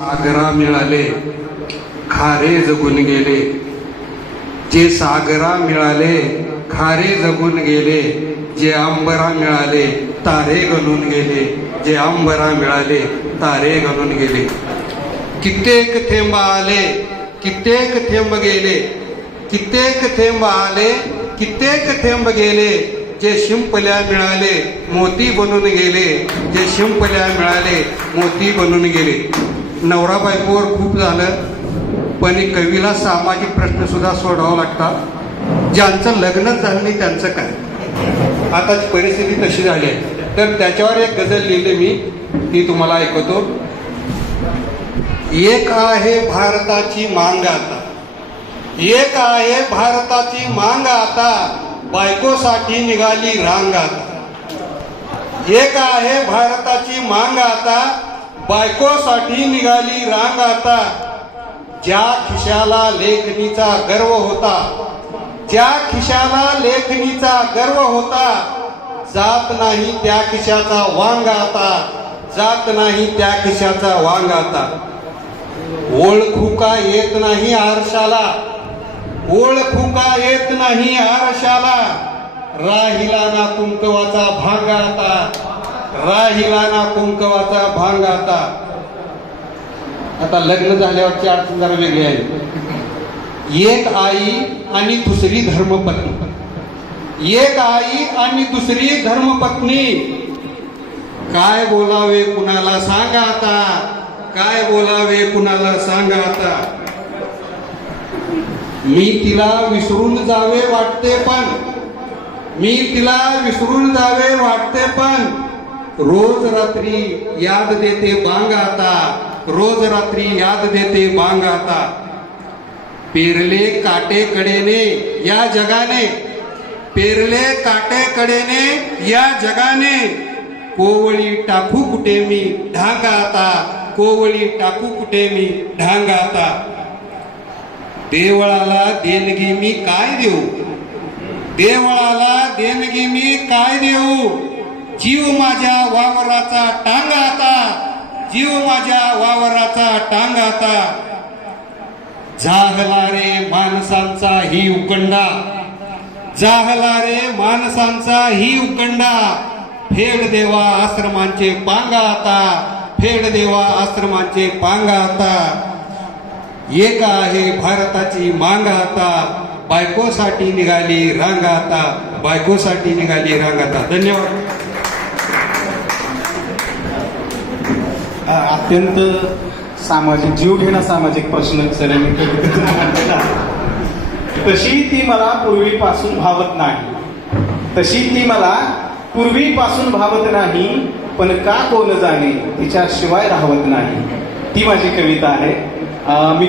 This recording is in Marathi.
सागरा मिळाले खारे जगून गेले. जे सागरा मिळाले खारे जगून गेले. जे अंबरा मिळाले तारे गणून गेले. जे अंबरा मिळाले तारे गणून गेले. कित्येक थेंब आले कित्येक थेंब गेले. कित्येक थेंब आले कित्येक थेंब गेले. जे शिंपल्या मिळाले मोती बनून गेले. जे शिंपल्या मिळाले मोती बनून गेले. नवरा बायकोवर खूप झालं पण एक कवीला सामाजिक प्रश्नसुद्धा सोडावा लागतात ज्यांचं लग्नच झालं नाही त्यांचं काय? आताची परिस्थिती तशी झाली आहे. तर त्याच्यावर एक गजल लिहिली मी ती तुम्हाला ऐकवतो एक आहे भारताची मांग आता. एक आहे भारताची मांग आता बायकोसाठी निघाली रांग आता. एक आहे भारताची मांग आता बायकोसाठी निघाली रांग आता. ज्या खिशाला लेखणीचा गर्व होता ज्या खिशाला लेखणीचा गर्व होता जात नाही त्या खिशाचा वांग आता जात नाही त्या खिशाचा वांग आता. ओळखू का येत नाही आरशाला ओळखू का येत नाही आरशाला राहिला ना कुंकवाचा भांग आता. राहिला ना कुंकवाचा भांग आता. आता लग्न झाल्यावरची अडचण जरा वेगळी आहे. एक आई आणि दुसरी धर्मपत्नी. एक आई आणि दुसरी धर्मपत्नी. काय बोलावे कुणाला सांगा आता? काय बोलावे कुणाला सांगा आता? मी तिला विसरून जावे वाटते पण. मी तिला विसरून जावे वाटते पण. रोज रात्री याद देते बांग आता, रोज रात्री याद देते बांग आता। पेरले काटे कडेने या जगाने, पेरले काटे कडेने या जगाने। कोवळी टाकू कुठे मी ढांग आता, कोवळी टाकू कुठे मी ढांग आता। देवळाला देणगी मी काय देऊ? देवळाला देणगी मी काय देऊ? जीव माझ्या वावराचा टांग आता. जीव माझ्या वावराचा टांग आता. जाहला रे माणसांचा ही उकंडा. जाहला रे माणसांचा ही उकंडा. फेड देवा आश्रमांचे पांगा आता. फेड देवा आश्रमांचे पांगा आता. एक आहे भारताची मांग आता. बायकोसाठी निघाली रांग आता. बायकोसाठी निघाली रांग आता. धन्यवाद. अत्यंत सामाजिक जीवघेणा सामाजिक प्रश्न सरांनी तशी ती मला पूर्वीपासून भावत नाही. तशी ती मला पूर्वीपासून भावत नाही पण का कोण जाणे तिच्याशिवाय राहवत नाही. ती माझी कविता आहे. मी